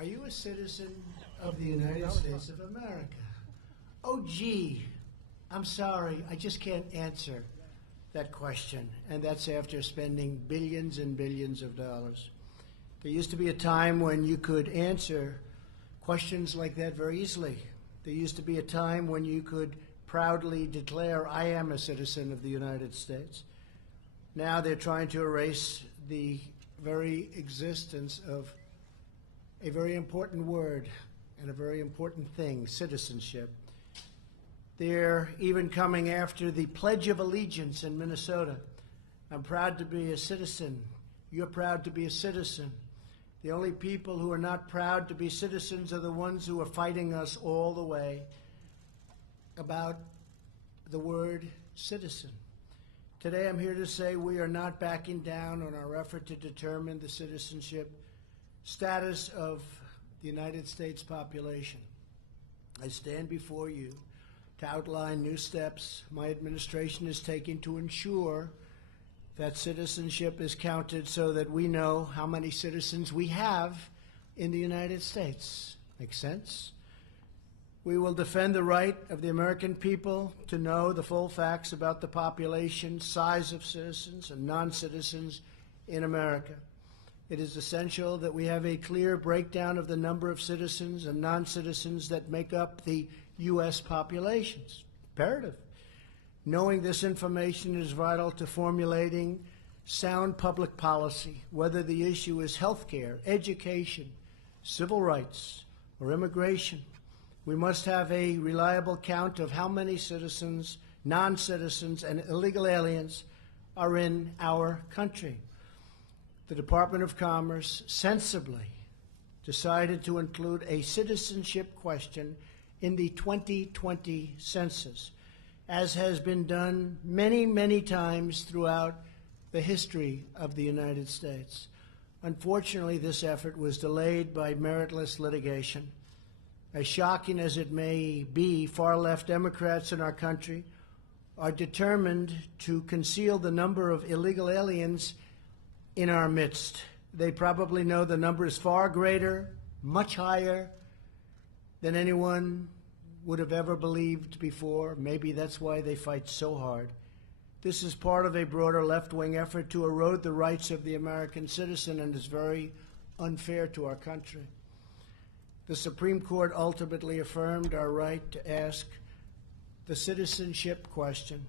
Are you a citizen of the United States of America? Oh, gee, I'm sorry, I just can't answer that question, and that's after spending billions and billions of dollars. There used to be a time when you could answer questions like that very easily. There used to be a time when you could proudly declare, I am a citizen of the United States. Now they're trying to erase the very existence of a very important word and a very important thing, citizenship. They're even coming after the Pledge of Allegiance in Minnesota. I'm proud to be a citizen. You're proud to be a citizen. The only people who are not proud to be citizens are the ones who are fighting us all the way about the word citizen. Today I'm here to say we are not backing down on our effort to determine the citizenship status of the United States population. I stand before you to outline new steps my administration is taking to ensure that citizenship is counted so that we know how many citizens we have in the United States. Make sense? We will defend the right of the American people to know the full facts about the population, size of citizens and non-citizens in America. It is essential that we have a clear breakdown of the number of citizens and non-citizens that make up the U.S. populations. Imperative. Knowing this information is vital to formulating sound public policy, whether the issue is health care, education, civil rights, or immigration. We must have a reliable count of how many citizens, non-citizens, and illegal aliens are in our country. The Department of Commerce sensibly decided to include a citizenship question in the 2020 census, as has been done many, many times throughout the history of the United States. Unfortunately, this effort was delayed by meritless litigation. As shocking as it may be, far-left Democrats in our country are determined to conceal the number of illegal aliens in our midst. They probably know the number is far greater, much higher than anyone would have ever believed before. Maybe that's why they fight so hard. This is part of a broader left-wing effort to erode the rights of the American citizen and is very unfair to our country. The Supreme Court ultimately affirmed our right to ask the citizenship question,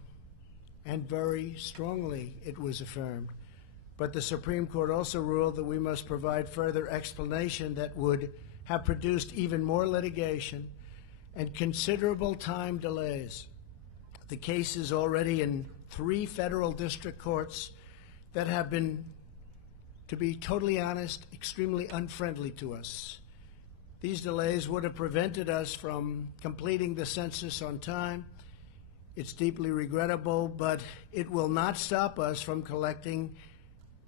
and very strongly it was affirmed. But the Supreme Court also ruled that we must provide further explanation that would have produced even more litigation and considerable time delays. The case is already in 3 federal district courts that have been, to be totally honest, extremely unfriendly to us. These delays would have prevented us from completing the census on time. It's deeply regrettable, but it will not stop us from collecting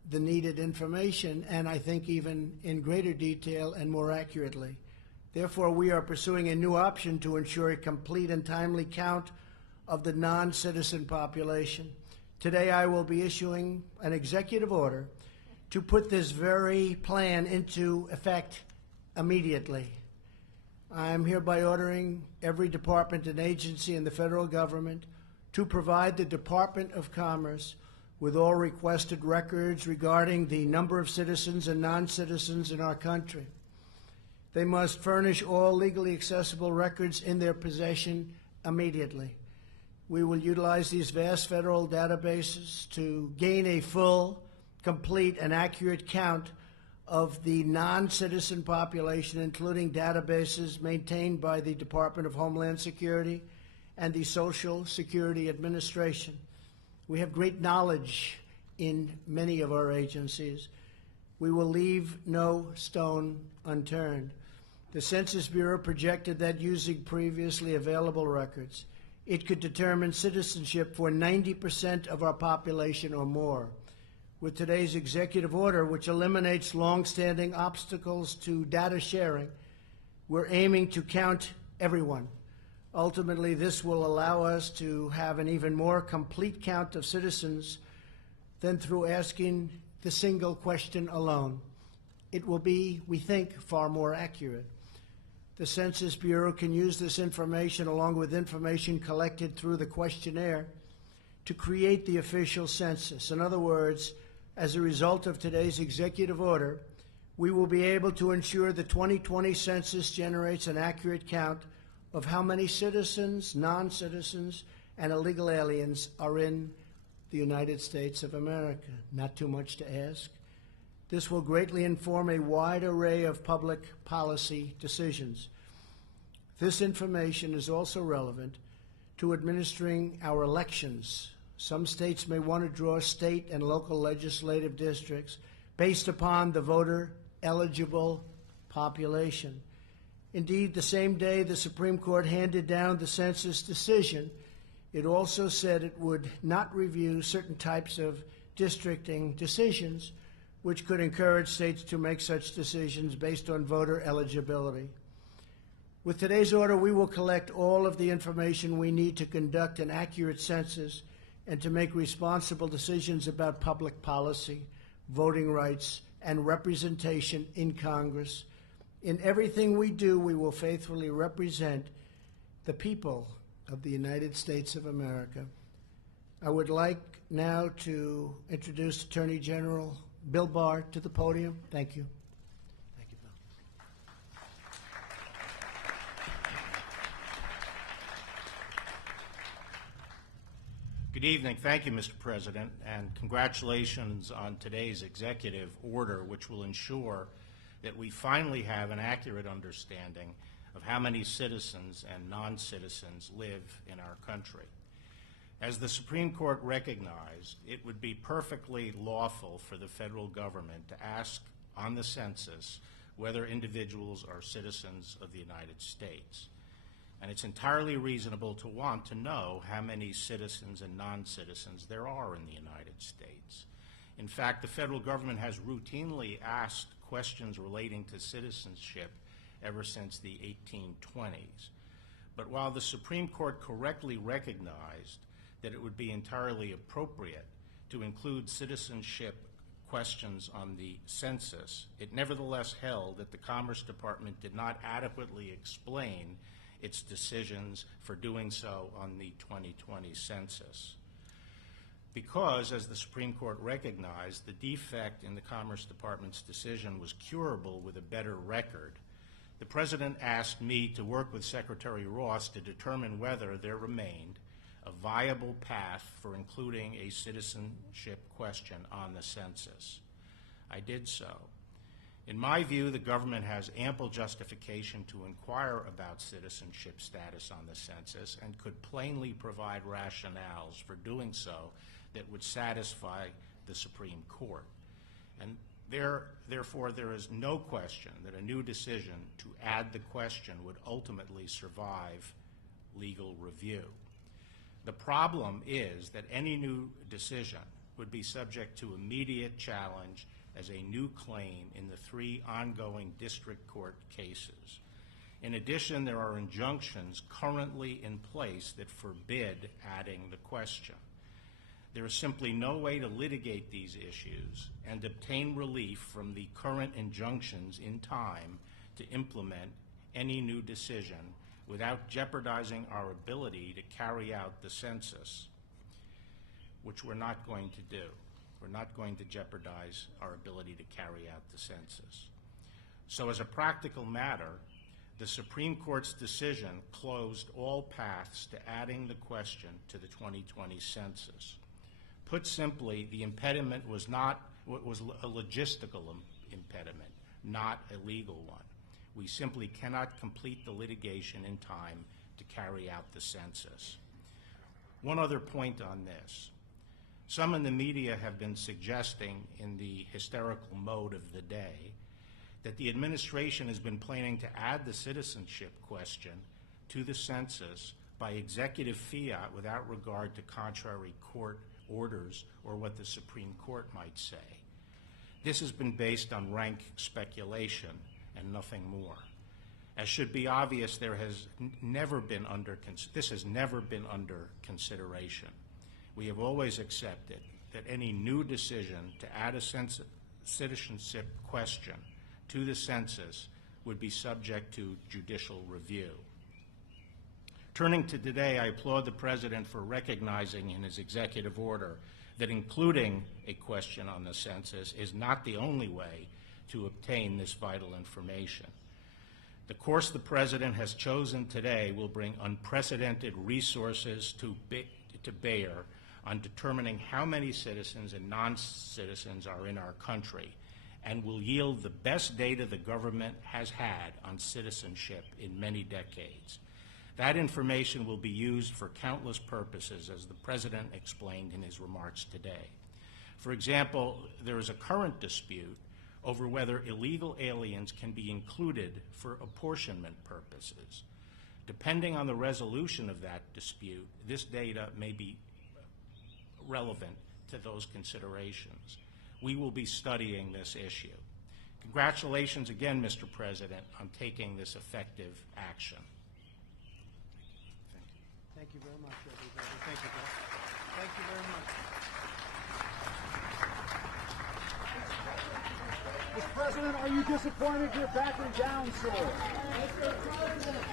the needed information, and I think even in greater detail and more accurately. Therefore, we are pursuing a new option to ensure a complete and timely count of the non-citizen population. Today, I will be issuing an executive order to put this very plan into effect immediately. I am hereby ordering every department and agency in the federal government to provide the Department of Commerce with all requested records regarding the number of citizens and non-citizens in our country. They must furnish all legally accessible records in their possession immediately. We will utilize these vast federal databases to gain a full, complete, and accurate count of the non-citizen population, including databases maintained by the Department of Homeland Security and the Social Security Administration. We have great knowledge in many of our agencies. We will leave no stone unturned. The Census Bureau projected that using previously available records, it could determine citizenship for 90% of our population or more. With today's executive order, which eliminates long-standing obstacles to data sharing, we're aiming to count everyone. Ultimately, this will allow us to have an even more complete count of citizens than through asking the single question alone. it will be, we think, far more accurate. The Census Bureau can use this information along with information collected through the questionnaire to create the official census. In other words, as a result of today's executive order, we will be able to ensure the 2020 census generates an accurate count of how many citizens, non-citizens, and illegal aliens are in the United States of America. Not too much to ask. This will greatly inform a wide array of public policy decisions. This information is also relevant to administering our elections. Some states may want to draw state and local legislative districts based upon the voter-eligible population. Indeed, the same day the Supreme Court handed down the census decision, it also said it would not review certain types of districting decisions, which could encourage states to make such decisions based on voter eligibility. With today's order, we will collect all of the information we need to conduct an accurate census and to make responsible decisions about public policy, voting rights, and representation in Congress. In everything we do, we will faithfully represent the people of the United States of America. I would like now to introduce Attorney General Bill Barr to the podium. Thank you. Thank you, Bill. Good evening. Thank you, Mr. President, and congratulations on today's executive order, which will ensure that we finally have an accurate understanding of how many citizens and non-citizens live in our country. As the Supreme Court recognized, it would be perfectly lawful for the federal government to ask on the census whether individuals are citizens of the United States. And it's entirely reasonable to want to know how many citizens and non-citizens there are in the United States. In fact, the federal government has routinely asked questions relating to citizenship ever since the 1820s. But while the Supreme Court correctly recognized that it would be entirely appropriate to include citizenship questions on the census, it nevertheless held that the Commerce Department did not adequately explain its decisions for doing so on the 2020 census. Because, as the Supreme Court recognized, the defect in the Commerce Department's decision was curable with a better record, the President asked me to work with Secretary Ross to determine whether there remained a viable path for including a citizenship question on the census. I did so. In my view, the government has ample justification to inquire about citizenship status on the census and could plainly provide rationales for doing so that would satisfy the Supreme Court. And therefore, there is no question that a new decision to add the question would ultimately survive legal review. The problem is that any new decision would be subject to immediate challenge as a new claim in the 3 ongoing district court cases. In addition, there are injunctions currently in place that forbid adding the question. There is simply no way to litigate these issues and obtain relief from the current injunctions in time to implement any new decision without jeopardizing our ability to carry out the census, which we're not going to do. We're not going to jeopardize our ability to carry out the census. So as a practical matter, the Supreme Court's decision closed all paths to adding the question to the 2020 census. Put simply, the impediment was a logistical impediment, not a legal one. We simply cannot complete the litigation in time to carry out the census. One other point on this. Some in the media have been suggesting in the hysterical mode of the day that the administration has been planning to add the citizenship question to the census by executive fiat without regard to contrary court orders or what the Supreme Court might say. This has been based on rank speculation and nothing more. As should be obvious, this has never been under consideration. We have always accepted that any new decision to add a citizenship question to the census would be subject to judicial review. Turning to today, I applaud the President for recognizing in his executive order that including a question on the census is not the only way to obtain this vital information. The course the President has chosen today will bring unprecedented resources to bear on determining how many citizens and non-citizens are in our country, and will yield the best data the government has had on citizenship in many decades. That information will be used for countless purposes, as the President explained in his remarks today. For example, there is a current dispute over whether illegal aliens can be included for apportionment purposes. Depending on the resolution of that dispute, this data may be relevant to those considerations. We will be studying this issue. Congratulations again, Mr. President, on taking this effective action. Thank you very much, everybody. Thank you, Bill. Thank you very much. Mr. President, are you disappointed you're backing down, sir? Mr. President,